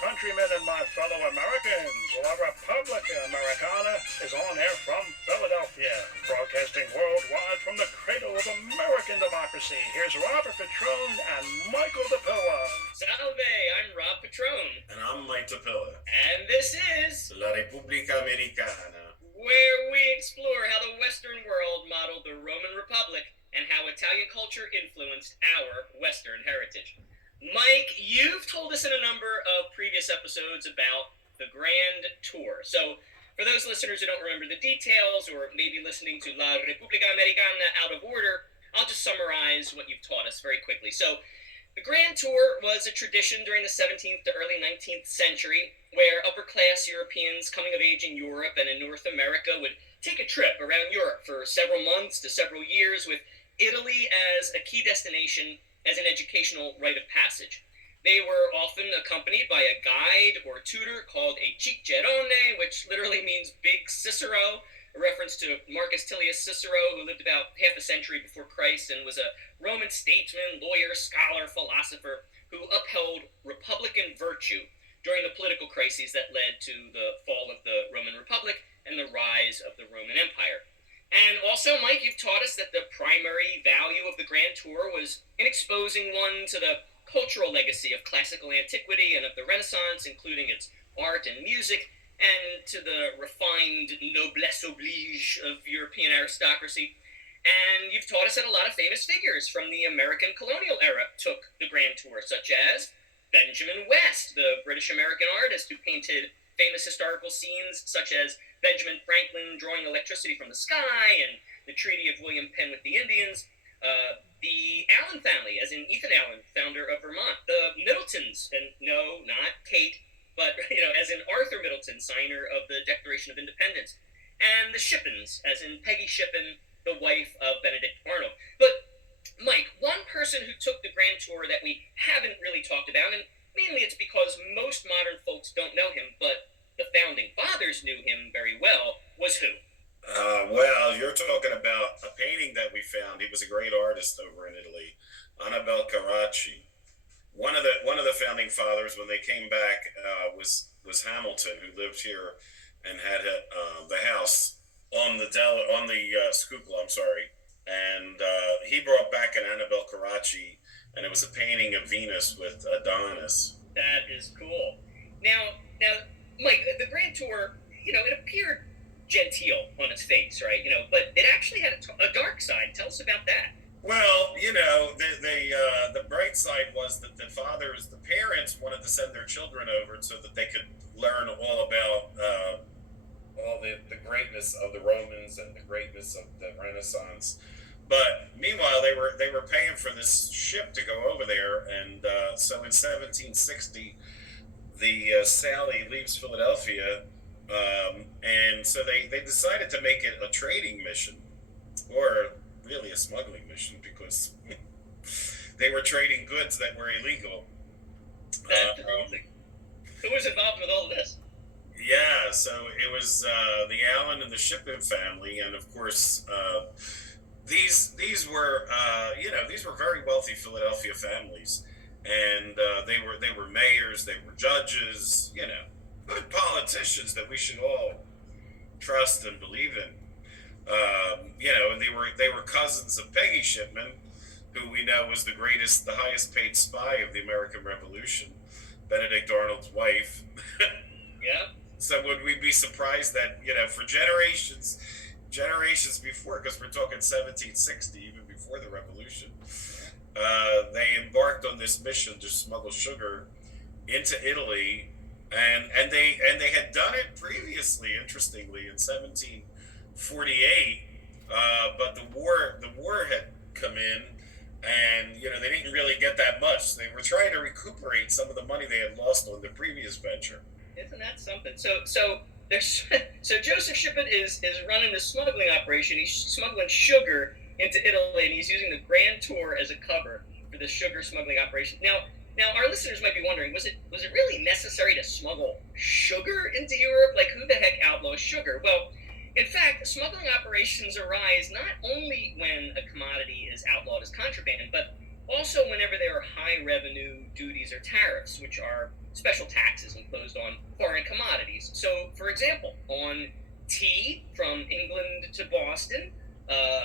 countrymen and my fellow Americans. La Repubblica Americana is on air from Philadelphia, broadcasting worldwide from the cradle of American democracy. Here's Robert Petrone and Michael DePilla. Salve, I'm Rob Petrone. And I'm Mike DePilla. And this is La Repubblica Americana, where we explore how the Western world modeled the Roman Republic and how Italian culture influenced our Western heritage. Mike, you've told us in a number of previous episodes about the Grand Tour. So, for those listeners who don't remember the details or maybe listening to La Repubblica Americana out of order, I'll just summarize what you've taught us very quickly. So, the Grand Tour was a tradition during the 17th to early 19th century where upper-class Europeans coming of age in Europe and in North America would take a trip around Europe for several months to several years, with Italy as a key destination as an educational rite of passage. They were often accompanied by a guide or tutor called a cicerone, which literally means big Cicero, a reference to Marcus Tullius Cicero, who lived about half a century before Christ and was a Roman statesman, lawyer, scholar, philosopher, who upheld republican virtue during the political crises that led to the fall of the Roman Republic and the rise of the Roman Empire. And also, Mike, you've taught us that the primary value of the Grand Tour was in exposing one to the cultural legacy of classical antiquity and of the Renaissance, including its art and music, and to the refined noblesse oblige of European aristocracy. And you've taught us that a lot of famous figures from the American colonial era took the Grand Tour, such as Benjamin West, the British-American artist who painted famous historical scenes such as Benjamin Franklin drawing electricity from the sky and the Treaty of William Penn with the Indians. The Allen family, as in Ethan Allen, founder of Vermont. The Middletons, and no, not Kate, but, as in Arthur Middleton, signer of the Declaration of Independence. And the Shippens, as in Peggy Shippen, the wife of Benedict Arnold. But, Mike, one person who took the Grand Tour that we haven't really talked about, and mainly it's because most modern folks don't know him, but the Founding Fathers knew him very well, was who? Well, you're talking about a painting that we found. He was a great artist over in Italy, Annibale Carracci. One of the founding fathers, when they came back, was Hamilton, who lived here and had the house on the Schuylkill. I'm sorry, and he brought back an Annibale Carracci, and it was a painting of Venus with Adonis. That is cool. Now, Mike, the Grand Tour, it appeared genteel on its face, right? But it actually had a dark side. Tell us about that. Well, the bright side was that the parents wanted to send their children over so that they could learn all about all the greatness of the Romans and the greatness of the Renaissance. But meanwhile, they were paying for this ship to go over there, and so in 1760, the Sally leaves Philadelphia. And so they decided to make it a trading mission, or really a smuggling mission, because they were trading goods that were illegal. That's amazing. Who was involved with all this? Yeah, so it was the Allen and the Shippen family, and of course these were very wealthy Philadelphia families, and they were mayors, they were judges, good politicians that we should all trust and believe in. And they were cousins of Peggy Shippen, who we know was the highest paid spy of the American Revolution, Benedict Arnold's wife. Yeah. So would we be surprised that, for generations before, because we're talking 1760, even before the Revolution, they embarked on this mission to smuggle sugar into Italy. And they had done it previously, interestingly, in 1748, but the war had come in, and they didn't really get that much. They were trying to recuperate some of the money they had lost on the previous venture. Isn't that something? So Joseph Shippen is running the smuggling operation. He's smuggling sugar into Italy, and he's using the Grand Tour as a cover for the sugar smuggling operation. Now, our listeners might be wondering, was it really necessary to smuggle sugar into Europe? Like, who the heck outlaws sugar? Well, in fact, smuggling operations arise not only when a commodity is outlawed as contraband, but also whenever there are high revenue duties or tariffs, which are special taxes imposed on foreign commodities. So, for example, on tea from England to Boston,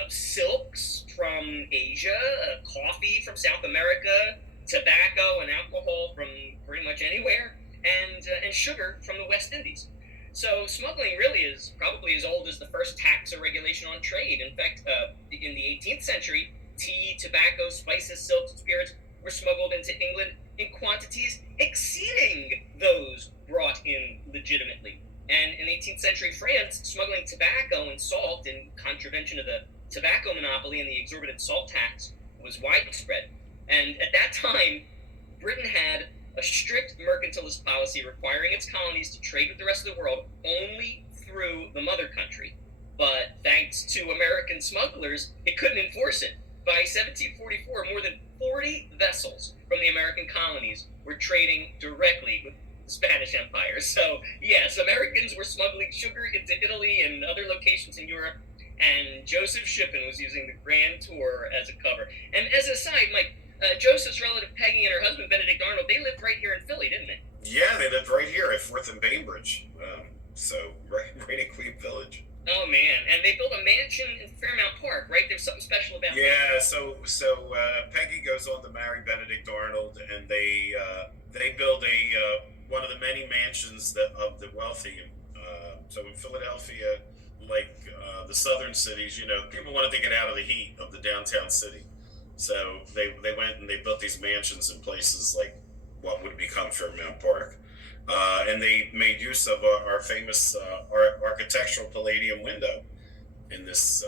silks from Asia, coffee from South America, tobacco and alcohol from pretty much anywhere, and sugar from the West Indies. So smuggling really is probably as old as the first tax or regulation on trade. In fact, in the 18th century, tea, tobacco, spices, silks, and spirits were smuggled into England in quantities exceeding those brought in legitimately. And in 18th century France, smuggling tobacco and salt in contravention of the tobacco monopoly and the exorbitant salt tax was widespread. And at that time, Britain had a strict mercantilist policy requiring its colonies to trade with the rest of the world only through the mother country. But thanks to American smugglers, it couldn't enforce it. By 1744, more than 40 vessels from the American colonies were trading directly with the Spanish Empire. So, yes, Americans were smuggling sugar into Italy and other locations in Europe, and Joseph Shippen was using the Grand Tour as a cover. And as a side, Mike, Joseph's relative Peggy and her husband Benedict Arnold, they lived right here in Philly, didn't they? Yeah, they lived right here at 4th and Bainbridge. So right in Queen Village. Oh man, and they built a mansion in Fairmount Park, right? There's something special about that. Yeah, so Peggy goes on to marry Benedict Arnold, and they build one of the many mansions of the wealthy. So in Philadelphia, like the southern cities, people wanted to get out of the heat of the downtown city. So they went and they built these mansions in places like what would become Fairmount Park. And they made use of our famous architectural Palladium window in this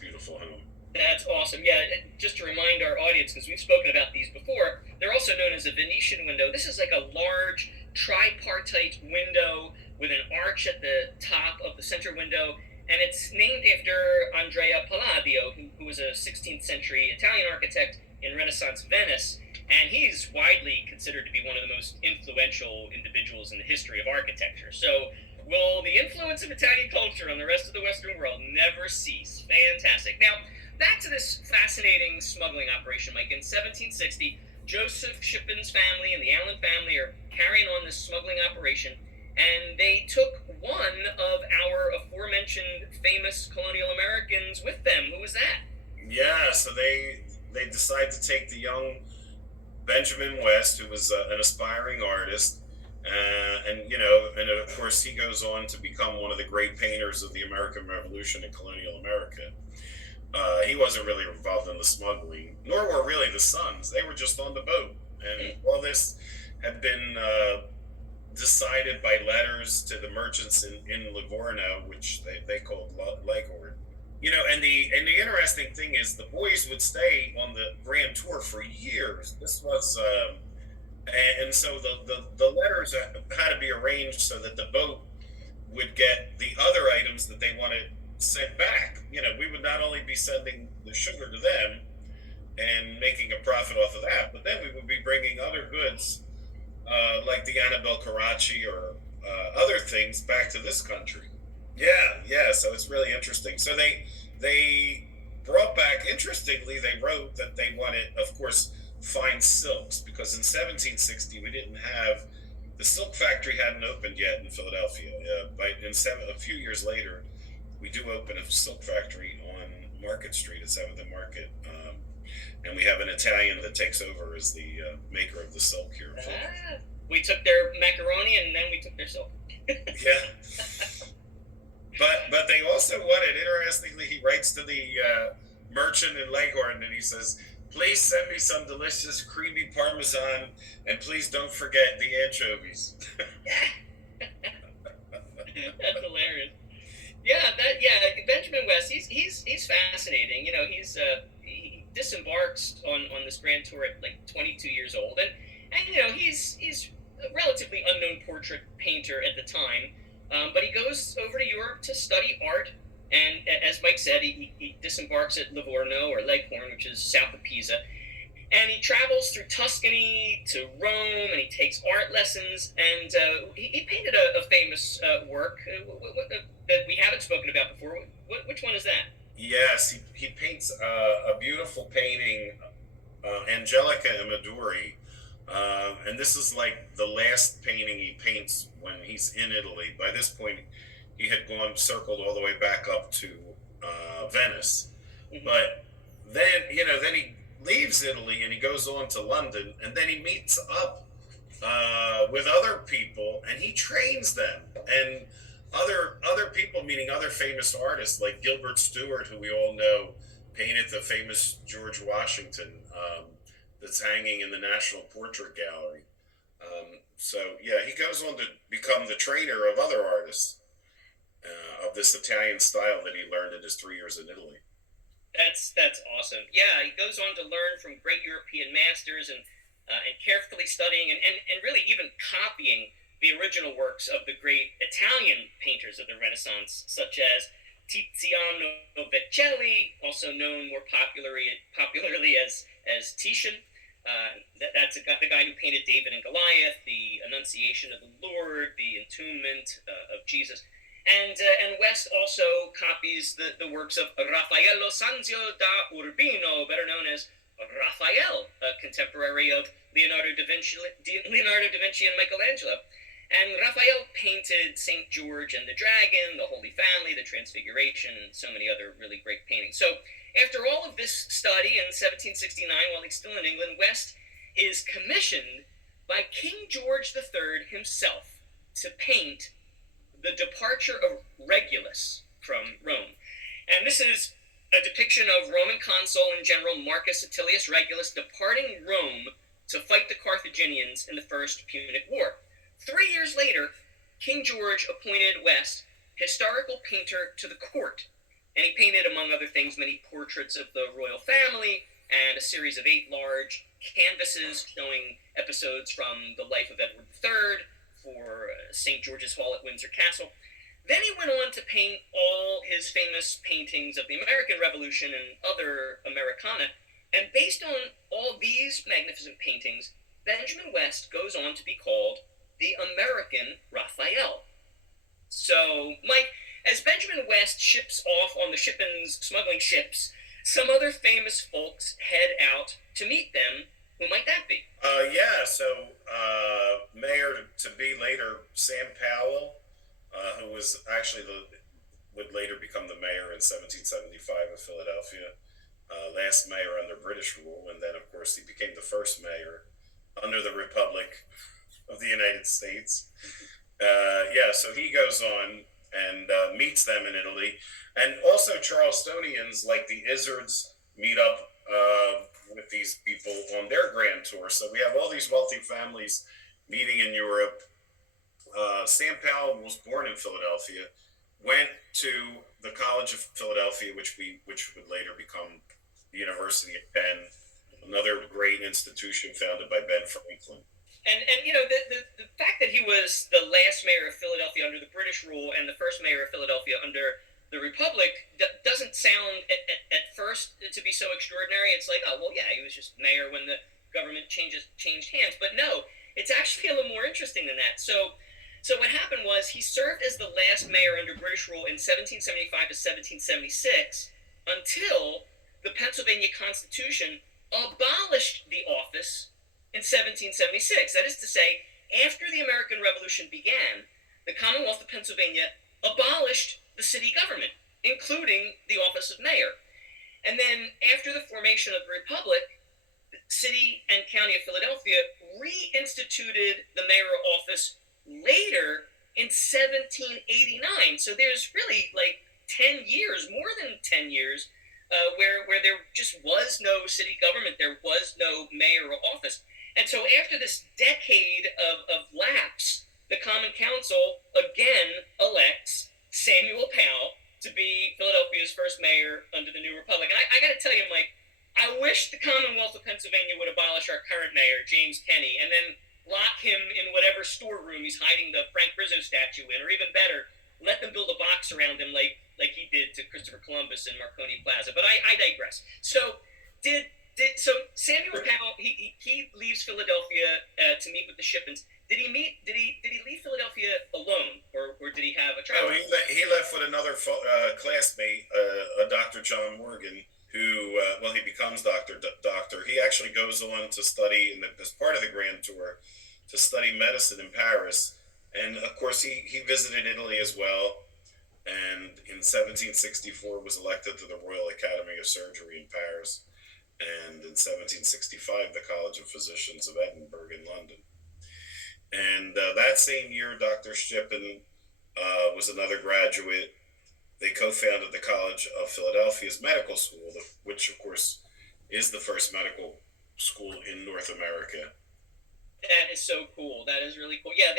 beautiful home. That's awesome. Yeah, just to remind our audience, because we've spoken about these before, they're also known as a Venetian window. This is like a large tripartite window with an arch at the top of the center window, and it's named after Andrea Palladio, who was a 16th century Italian architect in Renaissance Venice, and he's widely considered to be one of the most influential individuals in the history of architecture. So, will the influence of Italian culture on the rest of the Western world never cease? Fantastic. Now, back to this fascinating smuggling operation, Mike. In 1760, Joseph Shippen's family and the Allen family are carrying on this smuggling operation, and they took one of our aforementioned famous colonial Americans with them. Who was that? Yeah, so they decide to take the young Benjamin West, who was an aspiring artist, and of course he goes on to become one of the great painters of the American Revolution in colonial America. He wasn't really involved in the smuggling, nor were really the sons. They were just on the boat, and all this had been decided by letters to the merchants in Livorno, which they called Leghorn. And the interesting thing is the boys would stay on the Grand Tour for years. This was, and so the letters had to be arranged so that the boat would get the other items that they wanted sent back. We would not only be sending the sugar to them and making a profit off of that, but then we would be bringing other goods like the Annabelle Carracci or other things back to this country. Yeah. So it's really interesting. So they brought back. Interestingly, they wrote that they wanted, of course, fine silks, because in 1760 we didn't have the silk factory hadn't opened yet in Philadelphia. But a few years later, we do open a silk factory on Market Street at 7th and Market, and we have an Italian that takes over as the maker of the silk here in Philadelphia. We took their macaroni and then we took their silk. Yeah. But they also wanted, interestingly, he writes to the merchant in Leghorn and he says, please send me some delicious creamy Parmesan and please don't forget the anchovies. That's hilarious. Benjamin West, he's fascinating. He disembarks on this Grand Tour at like 22 years old, and he's a relatively unknown portrait painter at the time. But he goes over to Europe to study art, and as Mike said, he disembarks at Livorno or Leghorn, which is south of Pisa, and he travels through Tuscany to Rome, and he takes art lessons, and he painted a famous work that we haven't spoken about before. Which one is that? Yes, he paints a beautiful painting, Angelica Amadori, And this is like the last painting he paints when he's in Italy. By this point, he had circled all the way back up to Venice. Mhm. But then he leaves Italy and he goes on to London, and then he meets up with other people and he trains them. And other people, meaning other famous artists like Gilbert Stuart, who we all know painted the famous George Washington that's hanging in the National Portrait Gallery. So yeah, he goes on to become the trainer of other artists of this Italian style that he learned in his 3 years in Italy. That's awesome. Yeah, he goes on to learn from great European masters and carefully studying and really even copying the original works of the great Italian painters of the Renaissance, such as Tiziano Vecellai, also known more popularly as Titian. That's the guy who painted David and Goliath, the Annunciation of the Lord, the Entombment of Jesus. And West also copies the works of Raffaello Sanzio da Urbino, better known as Raphael, a contemporary of Leonardo da Vinci and Michelangelo. And Raphael painted St. George and the Dragon, the Holy Family, the Transfiguration, and so many other really great paintings. So after all of this study in 1769, while he's still in England, West is commissioned by King George III himself to paint the departure of Regulus from Rome. And this is a depiction of Roman consul and general Marcus Attilius Regulus departing Rome to fight the Carthaginians in the First Punic War. 3 years later, King George appointed West historical painter to the court, and he painted, among other things, many portraits of the royal family and a series of 8 large canvases showing episodes from the life of Edward III for St. George's Hall at Windsor Castle. Then he went on to paint all his famous paintings of the American Revolution and other Americana, and based on all these magnificent paintings, Benjamin West goes on to be called the American Raphael. So, Mike, as Benjamin West ships off on the smuggling ships, some other famous folks head out to meet them. Who might that be? So Mayor to be later Sam Powell, who was actually would later become the mayor in 1775 of Philadelphia, last mayor under British rule, and then of course he became the first mayor under the Republic of the United States. So he goes on and meets them in Italy, and also Charlestonians like the Izzards meet up with these people on their grand tour. So we have all these wealthy families meeting in Europe. Sam Powell was born in Philadelphia, went to the College of Philadelphia, which would later become the University of Penn, another great institution founded by Ben Franklin. And the fact that he was the last mayor of Philadelphia under the British rule and the first mayor of Philadelphia under the Republic doesn't sound at first to be so extraordinary. It's like, oh, well, yeah, he was just mayor when the government changed hands. But no, it's actually a little more interesting than that. So what happened was he served as the last mayor under British rule in 1775 to 1776 until the Pennsylvania Constitution abolished the office in 1776. That is to say, after the American Revolution began, the Commonwealth of Pennsylvania abolished the city government, including the office of mayor. And then after the formation of the Republic, the city and county of Philadelphia reinstituted the mayoral office later in 1789. So there's really like 10 years, more than 10 years, where there just was no city government, there was no mayoral office. And so after this decade of lapse, the Common Council again elects Samuel Powell to be Philadelphia's first mayor under the new republic. And I got to tell you, Mike, I wish the Commonwealth of Pennsylvania would abolish our current mayor, James Kenney, and then lock him in whatever storeroom he's hiding the Frank Rizzo statue in, or even better, let them build a box around him like he did to Christopher Columbus in Marconi Plaza. But I digress. So Samuel Powell, he leaves Philadelphia to meet with the Shippens. Did he leave Philadelphia alone, or did he have a travel? No, he left with another classmate, Dr. John Morgan, who, he becomes Doctor. He actually goes on to study, as part of the Grand Tour, to study medicine in Paris. And of course, he visited Italy as well. And in 1764 was elected to the Royal Academy of Surgery in Paris. And in 1765, the College of Physicians of Edinburgh in London. And that same year, Dr. Shippen was another graduate. They co-founded the College of Philadelphia's medical school, which, of course, is the first medical school in North America. That is so cool. That is really cool. Yeah,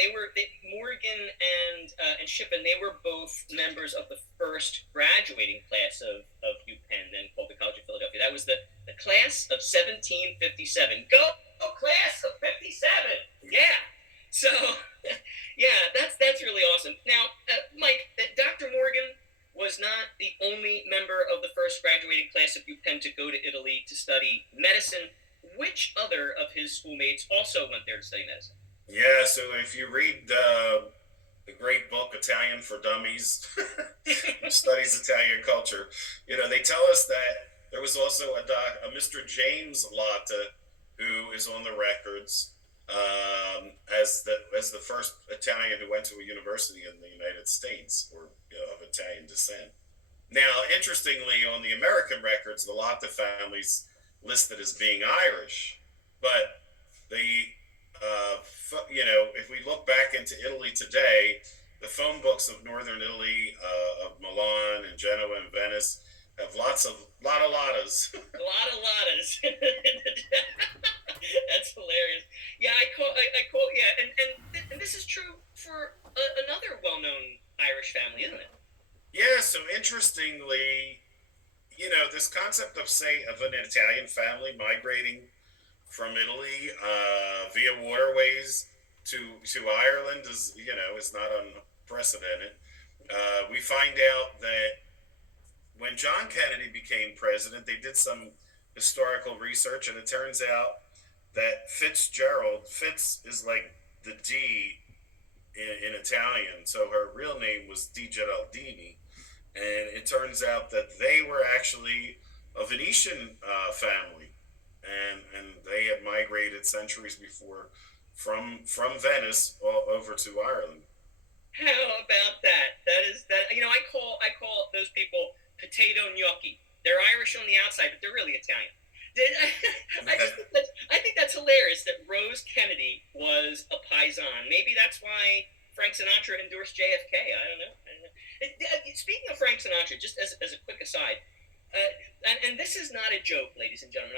Morgan and Shippen, they were both members of the first graduating class of UPenn, then called the College of Philadelphia. That was the class of 1757. Go class of 57! Yeah. So, yeah, that's really awesome. Now, Mike, Dr. Morgan was not the only member of the first graduating class of UPenn to go to Italy to study medicine. Which other of his schoolmates also went there to study medicine? Yeah, so if you read the great book Italian for Dummies, which studies Italian culture, they tell us that there was also a Mr. James Latta, who is on the records as the first Italian who went to a university in the United States, or of Italian descent. Now, interestingly, on the American records, the Latta family's listed as being Irish, but if we look back into Italy today, the phone books of northern Italy, of Milan and Genoa and Venice, have lot of Lattas. A lot of Lattas. That's hilarious. Yeah, I call yeah, and this is true for another well-known Irish family, isn't it? Yeah. So interestingly, this concept of an Italian family migrating from Italy via waterways to Ireland is not unprecedented. We find out that when John Kennedy became president, they did some historical research, and it turns out that Fitz is like the D in Italian, so her real name was Di Geraldini. And it turns out that they were actually a Venetian family, and they had migrated centuries before from Venice over to Ireland. How about that? I call those people potato gnocchi. They're Irish on the outside, but they're really Italian. I think that's hilarious that Rose Kennedy was a paisan. Maybe that's why Frank Sinatra endorsed JFK. I don't know. Speaking of Frank Sinatra, just as a quick aside, and this is not a joke, ladies and gentlemen.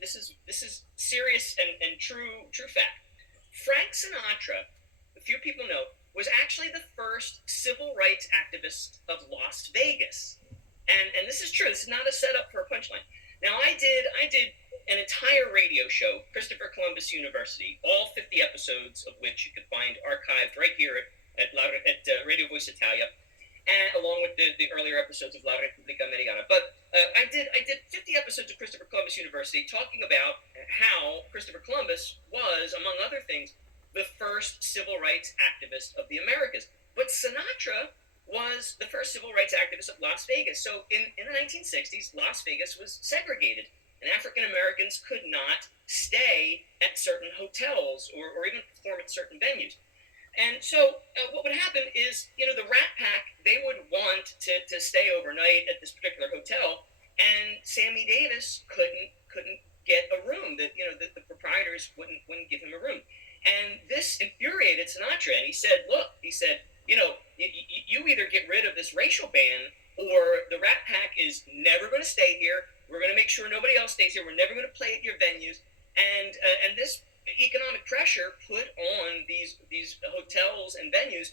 This is serious and true fact. Frank Sinatra, a few people know, was actually the first civil rights activist of Las Vegas, and this is true. This is not a setup for a punchline. Now, I did an entire radio show, Christopher Columbus University, all 50 episodes of which you can find archived right here at Radio Voice Italia, and along with the earlier episodes of La Repubblica Americana. But I did 50 episodes of Christopher Columbus University talking about how Christopher Columbus was, among other things, the first civil rights activist of the Americas. But Sinatra was the first civil rights activist of Las Vegas. So in the 1960s, Las Vegas was segregated, and African Americans could not stay at certain hotels or even perform at certain venues. And so what would happen is, the Rat Pack, they would want to stay overnight at this particular hotel, and Sammy Davis couldn't get a room. The proprietors wouldn't give him a room. And this infuriated Sinatra, and he said, you either get rid of this racial ban, or the Rat Pack is never going to stay here. We're going to make sure nobody else stays here. We're never going to play at your venues. And this economic pressure put on these hotels and venues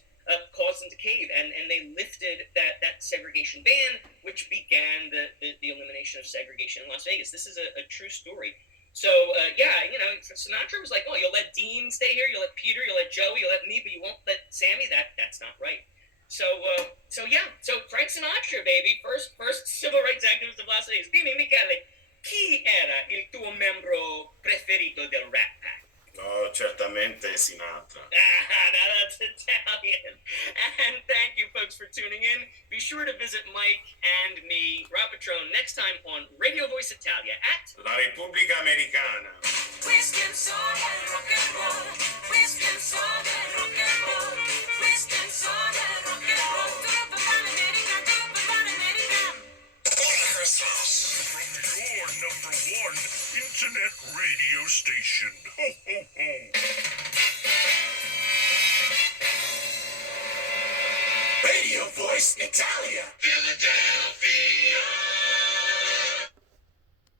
caused them to cave, and they lifted that segregation ban, which began the elimination of segregation in Las Vegas. This is a true story. So, Sinatra was like, oh, you'll let Dean stay here, you'll let Peter, you'll let Joey, you'll let me, but you won't let Sammy? That's not right. So Frank Sinatra, baby, first civil rights activist of Las Vegas. Dimmi, Michele, chi era il tuo membro preferito del Rat Pack? Oh, certamente, Sinatra. Now that's Italian. And thank you, folks, for tuning in. Be sure to visit Mike and me, Rob Petrone, next time on Radio Voice Italia at La Repubblica Americana. Whiskey and soda and rock and roll. Whiskey and soda and rock and roll. Whiskey and soda and rock and roll. From your number one internet radio station. Ho, ho, ho. Radio Voice Italia. Philadelphia.